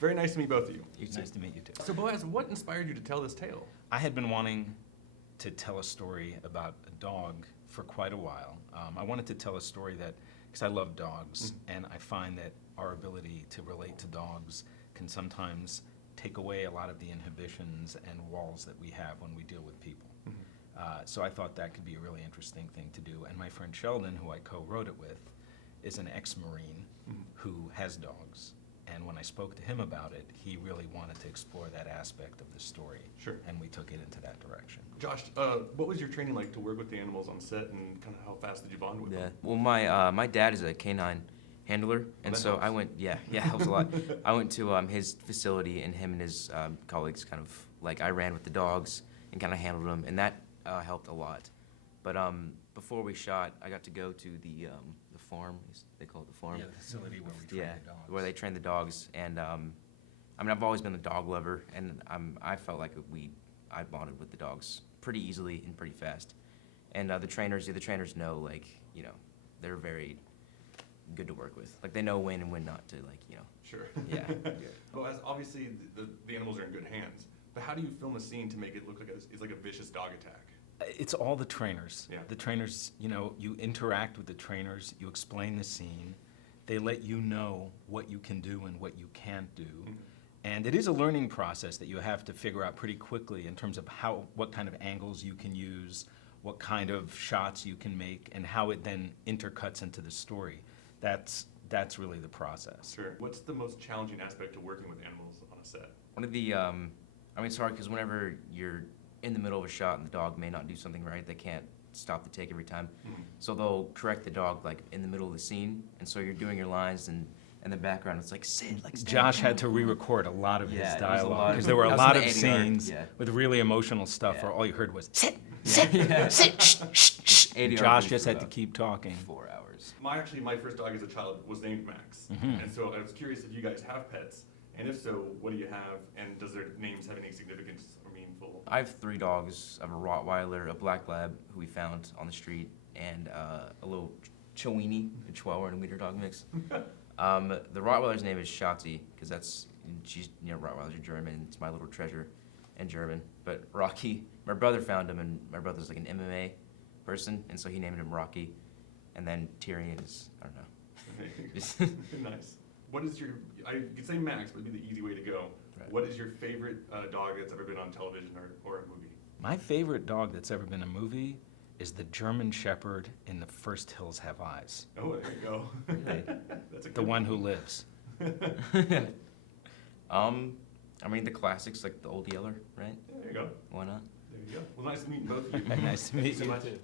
very nice to meet both of you. It's nice to meet you too. So Boaz, what inspired you to tell this tale? I had been wanting to tell a story about a dog for quite a while. I wanted to tell a story that, because I love dogs, and I find that our ability to relate to dogs can sometimes take away a lot of the inhibitions and walls that we have when we deal with people. So I thought that could be a really interesting thing to do. And my friend Sheldon, who I co-wrote it with, is an ex-Marine who has dogs. And when I spoke to him about it, he really wanted to explore that aspect of the story. Sure. And we took it into that direction. Josh, what was your training like to work with the animals on set, and kind of how fast did you bond with them? Well, my dad is a canine handler, and so helps. I went. Yeah, helps a lot. I went to his facility, and him and his colleagues kind of like I ran with the dogs and kind of handled them, and that helped a lot. But before we shot, I got to go to the farm. They call it the farm. Yeah, the facility where we train the dogs. Where they train the dogs, and I mean I've always been a dog lover, and I felt like I bonded with the dogs pretty easily and pretty fast. And the trainers know, like, you know, they're very good to work with. Like, they know when and when not to, like, you know. Sure. Yeah. Boaz, obviously the animals are in good hands, but how do you film a scene to make it look like it's like a vicious dog attack? It's all the trainers. Yeah. The trainers, you know, you interact with the trainers, you explain the scene, they let you know what you can do and what you can't do. And it is a learning process that you have to figure out pretty quickly in terms of what kind of angles you can use, what kind of shots you can make, and how it then intercuts into the story. That's really the process. Sure. What's the most challenging aspect to working with animals on a set? One of the, I mean, it's hard because whenever you're in the middle of a shot and the dog may not do something right, they can't stop the take every time. So they'll correct the dog like in the middle of the scene, and so you're doing your lines and in the background it's like sit, like stand. Josh had to re-record a lot of his Yeah, it was a dialogue lot. because there were a I was lot in of the editing art, scenes yeah. with really emotional stuff Yeah. where all you heard was sit, Yeah. sit, shh, shh, shh. ADR Josh was just had to about keep talking. 4 hours. My first dog as a child was named Max. And so I was curious if you guys have pets, and if so, what do you have, and does their names have any significance or meaningful? I have 3 dogs. I have a Rottweiler, a Black Lab, who we found on the street, and a little Chiweenie, a Chihuahua and a Wiener dog mix. The Rottweiler's name is Shotzi, because she's, you know, Rottweilers are German. It's my little treasure in German. But Rocky, my brother found him, and my brother's like an MMA person, and so he named him Rocky. And then Tyrion is, I don't know. Nice. What is your, I could say Max, but it'd be the easy way to go. Right. What is your favorite dog that's ever been on television or a movie? My favorite dog that's ever been a movie is the German Shepherd in The First Hills Have Eyes. Oh, there you go. Really? That's a good The one who lives. I mean, the classics, like the Old Yeller, right? There you go. Why not? There you go. Well, nice to meet both of you. Nice to meet Thank you so you much. too.